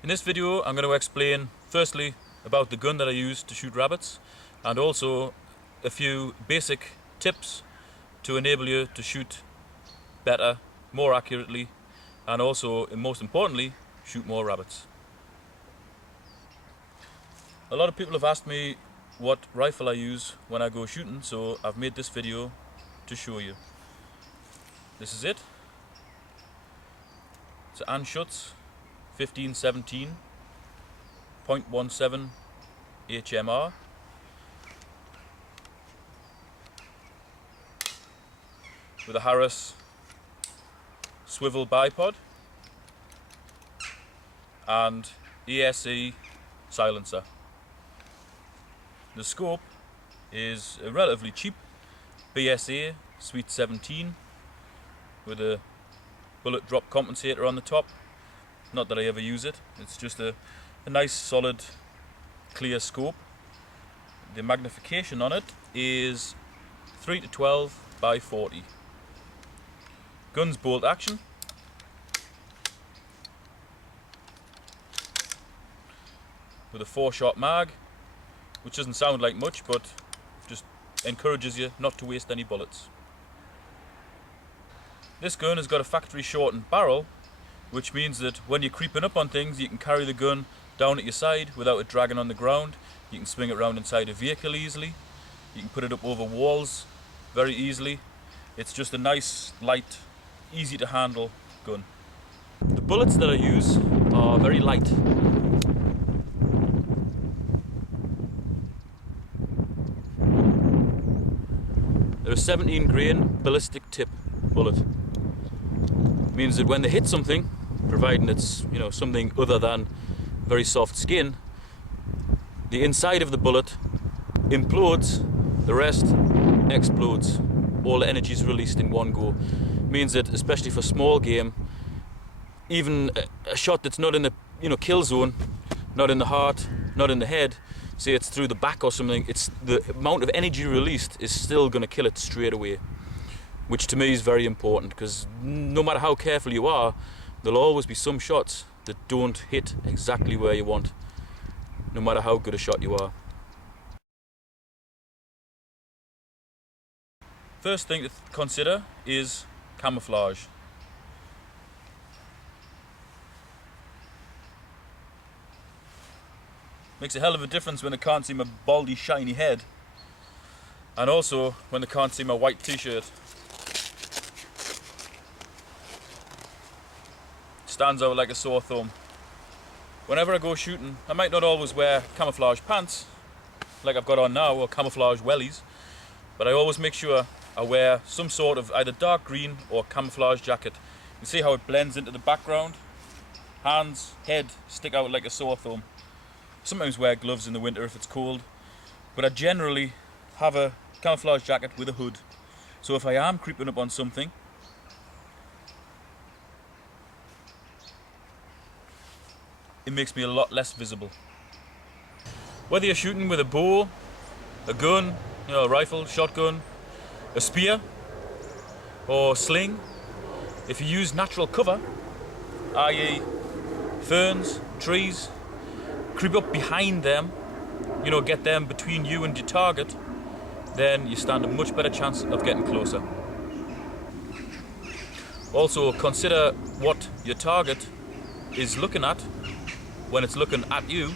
In this video I'm going to explain firstly about the gun that I use to shoot rabbits, and also a few basic tips to enable you to shoot better, more accurately, and also, and most importantly, shoot more rabbits. A lot of people have asked me what rifle I use when I go shooting, so I've made this video to show you. This is it. It's an shot 15-17 .17 HMR. With a Harris swivel bipod and ESC silencer. The scope is a relatively cheap BSA Sweet 17 with a bullet drop compensator on the top. Not that I ever use it, it's just a nice solid clear scope. The magnification on it is 3:12 by 40. Gun's bolt action. With a 4-shot mag, which doesn't sound like much, but just encourages you not to waste any bullets. This gun has got a factory shortened barrel, which means that when you're creeping up on things, you can carry the gun down at your side without it dragging on the ground. You can swing it around inside a vehicle easily. You can put it up over walls very easily. It's just a nice, light, easy to handle gun. The bullets that I use are very light. They're a 17 grain ballistic tip bullet. Means that when they hit something, providing it's something other than very soft skin, the inside of the bullet implodes, the rest explodes. All the energy is released in one go. Means that especially for small game, even a shot that's not in the kill zone, not in the heart, not in the head, say it's through the back or something, it's the amount of energy released is still going to kill it straight away. Which to me is very important, because no matter how careful you are, there'll always be some shots that don't hit exactly where you want, no matter how good a shot you are. First thing to consider is camouflage. Makes a hell of a difference when they can't see my baldy shiny head, and also when they can't see my white t-shirt. Stands out like a sore thumb. Whenever I go shooting, I might not always wear camouflage pants like I've got on now, or camouflage wellies, but I always make sure I wear some sort of either dark green or camouflage jacket. You see how it blends into the background? Hands, head stick out like a sore thumb. Sometimes wear gloves in the winter if it's cold, but I generally have a camouflage jacket with a hood. So if I am creeping up on something, it makes me a lot less visible. Whether you're shooting with a bow, a gun, a rifle, shotgun, a spear, or sling, if you use natural cover, i.e. ferns, trees, creep up behind them, get them between you and your target, then you stand a much better chance of getting closer. Also consider what your target is looking at. When it's looking at you,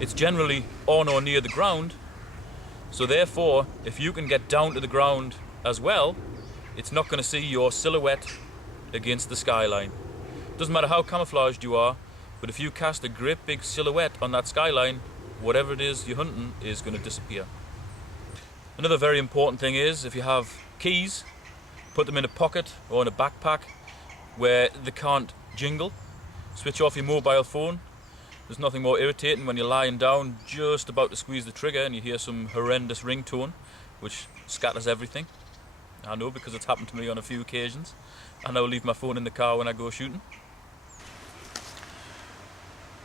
it's generally on or near the ground, so therefore if you can get down to the ground as well, it's not going to see your silhouette against the skyline. Doesn't matter how camouflaged you are, but if you cast a great big silhouette on that skyline, whatever it is you're hunting is going to disappear. Another very important thing is, if you have keys, put them in a pocket or in a backpack where they can't jingle. Switch off your mobile phone. There's nothing more irritating when you're lying down just about to squeeze the trigger and you hear some horrendous ringtone which scatters everything. I know, because it's happened to me on a few occasions. I now leave my phone in the car when I go shooting.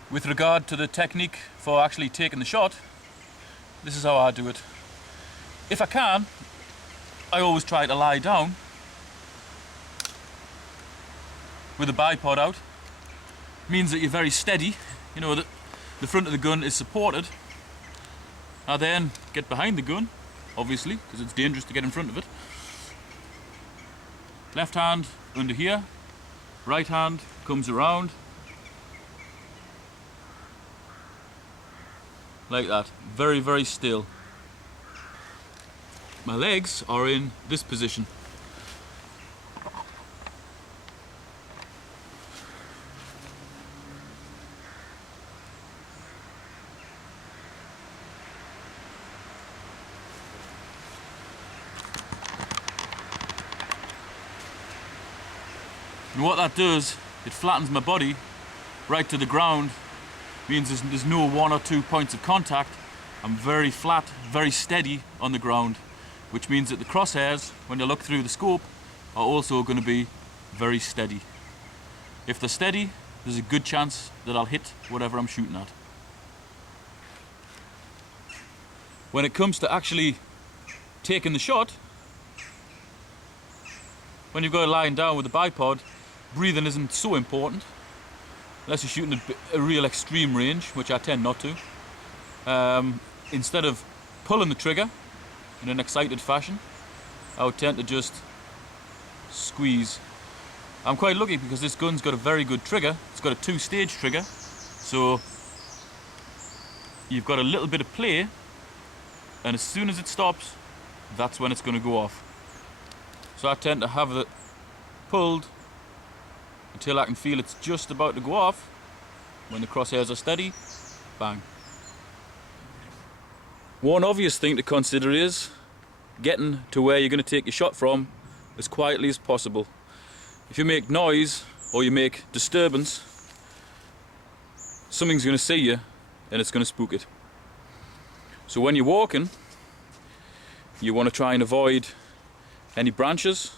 With regard to the technique for actually taking the shot, this is how I do it. If I can, I always try to lie down with the bipod out means that you're very steady. You know that the front of the gun is supported. I then get behind the gun, obviously, because it's dangerous to get in front of it. Left hand under here, right hand comes around. Like that, very, very still. My legs are in this position. And what that does, it flattens my body right to the ground. Means there's no 1 or 2 points of contact. I'm very flat, very steady on the ground, which means that the crosshairs, when they look through the scope, are also going to be very steady. If they're steady, there's a good chance that I'll hit whatever I'm shooting at. When it comes to actually taking the shot, when you've got it lying down with the bipod, breathing isn't so important, unless you're shooting at a real extreme range, which I tend not to. Instead of pulling the trigger in an excited fashion, I would tend to just squeeze. I'm quite lucky because this gun's got a very good trigger. It's got a 2-stage trigger, so you've got a little bit of play, and as soon as it stops, that's when it's going to go off. So I tend to have it pulled until I can feel it's just about to go off. When the crosshairs are steady, bang. One obvious thing to consider is getting to where you're going to take your shot from as quietly as possible. If you make noise or you make disturbance, something's going to see you and it's going to spook it. So when you're walking, you want to try and avoid any branches,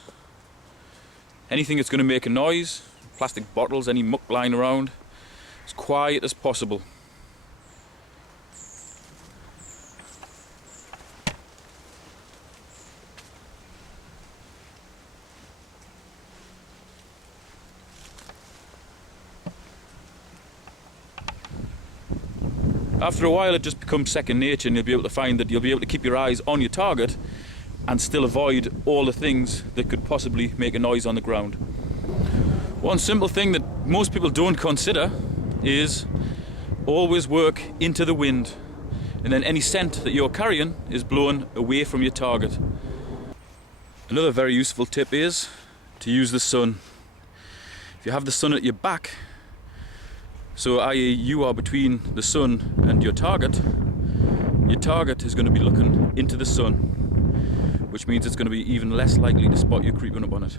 anything that's going to make a noise, plastic bottles, any muck lying around, as quiet as possible. After a while it just becomes second nature, and you'll be able to find that you'll be able to keep your eyes on your target and still avoid all the things that could possibly make a noise on the ground. One simple thing that most people don't consider is always work into the wind, and then any scent that you're carrying is blown away from your target. Another very useful tip is to use the sun. If you have the sun at your back, so i.e. you are between the sun and your target is going to be looking into the sun, which means it's going to be even less likely to spot you creeping up on it.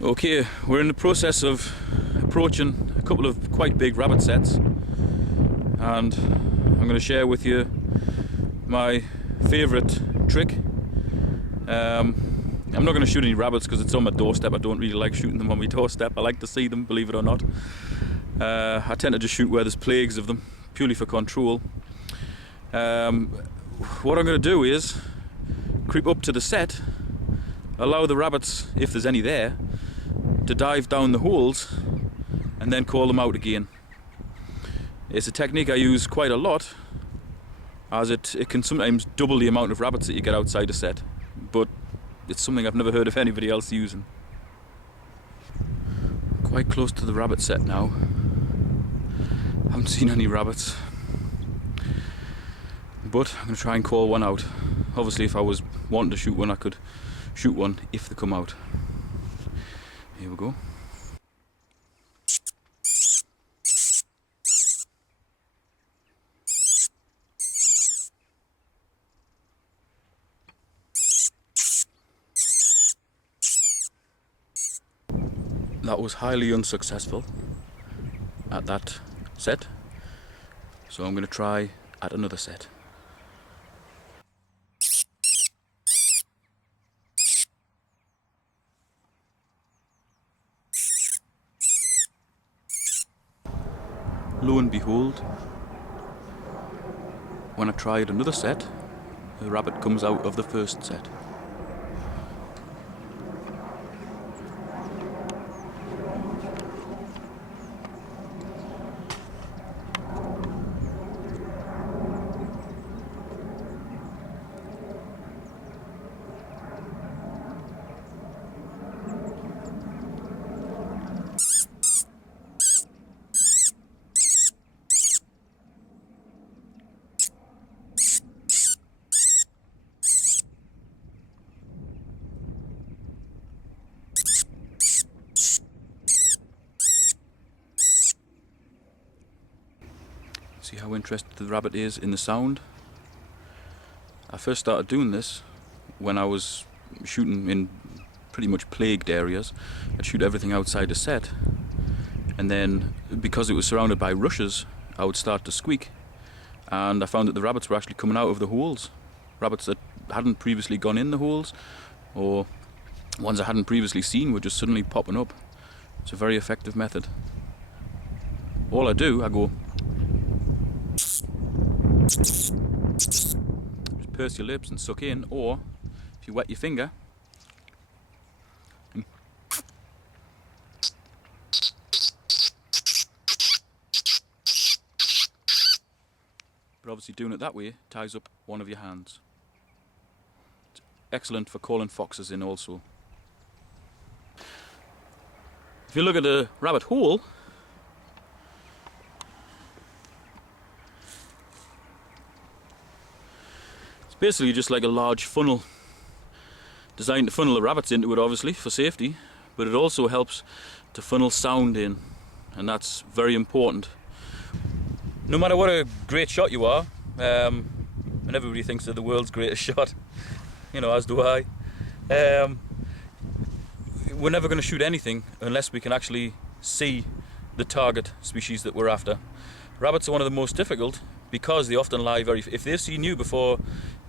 Okay, we're in the process of approaching a couple of quite big rabbit sets, and I'm going to share with you my favourite trick. I'm not going to shoot any rabbits because it's on my doorstep. I don't really like shooting them on my doorstep. I like to see them, believe it or not. I tend to just shoot where there's plagues of them, purely for control. What I'm going to do is creep up to the set, allow the rabbits, if there's any there, to dive down the holes and then call them out again. It's a technique I use quite a lot, as it can sometimes double the amount of rabbits that you get outside a set, but it's something I've never heard of anybody else using. Quite close to the rabbit set now. Haven't seen any rabbits, but I'm going to try and call one out. Obviously if I was wanting to shoot one, I could shoot one if they come out. Here we go. That was highly unsuccessful at that set, so I'm going to try at another set. Lo and behold, when I tried another set, the rabbit comes out of the first set. See how interested the rabbit is in the sound. I first started doing this when I was shooting in pretty much plagued areas. I'd shoot everything outside a set, and then because it was surrounded by rushes, I would start to squeak, and I found that the rabbits were actually coming out of the holes. Rabbits that hadn't previously gone in the holes, or ones I hadn't previously seen, were just suddenly popping up. It's a very effective method. All I do, I go, just purse your lips and suck in, or if you wet your finger, but obviously doing it that way ties up one of your hands. It's excellent for calling foxes in also. If you look at a rabbit hole, it's basically just like a large funnel, designed to funnel the rabbits into it, obviously for safety, but it also helps to funnel sound in, and that's very important. No matter what a great shot you are, and everybody thinks they're the world's greatest shot, you know, as do I, we're never going to shoot anything unless we can actually see the target species that we're after. Rabbits are one of the most difficult because they often lie if they've seen you before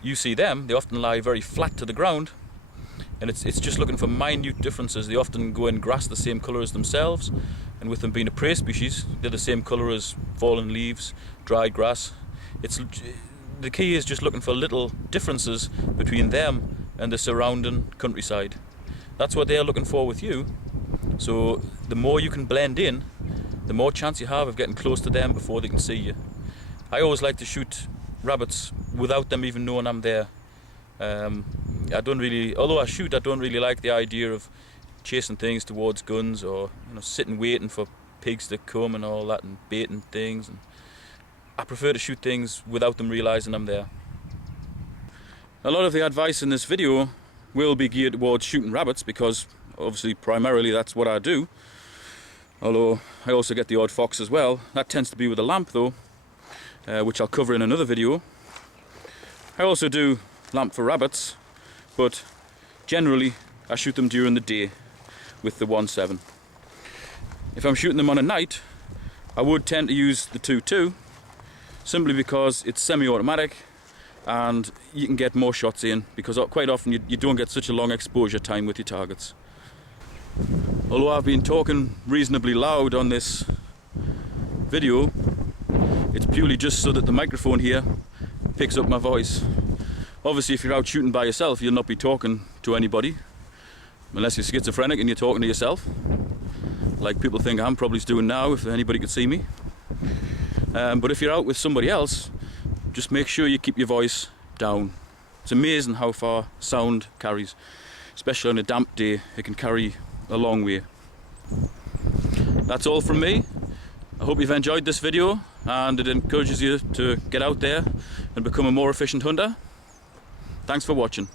you see them, they often lie very flat to the ground, and it's just looking for minute differences. They often go in grass the same colour as themselves, and with them being a prey species, they're the same colour as fallen leaves, dried grass. The key is just looking for little differences between them and the surrounding countryside. That's what they're looking for with you. So the more you can blend in, the more chance you have of getting close to them before they can see you. I always like to shoot rabbits without them even knowing I'm there. Although I shoot, I don't really like the idea of chasing things towards guns, or sitting waiting for pigs to come and all that, and baiting things. And I prefer to shoot things without them realising I'm there. A lot of the advice in this video will be geared towards shooting rabbits, because obviously primarily that's what I do, although I also get the odd fox as well. That tends to be with a lamp though, which I'll cover in another video. I also do lamp for rabbits, but generally I shoot them during the day with the 1.7. If I'm shooting them on a night, I would tend to use the 2.2, simply because it's semi-automatic and you can get more shots in, because quite often you don't get such a long exposure time with your targets. Although I've been talking reasonably loud on this video, it's purely just so that the microphone here picks up my voice. Obviously if you're out shooting by yourself, you'll not be talking to anybody, unless you're schizophrenic and you're talking to yourself, like people think I'm probably doing now, if anybody could see me. But if you're out with somebody else, just make sure you keep your voice down. It's amazing how far sound carries, especially on a damp day. It can carry a long way. That's all from me. I hope you've enjoyed this video, and it encourages you to get out there and become a more efficient hunter. Thanks for watching.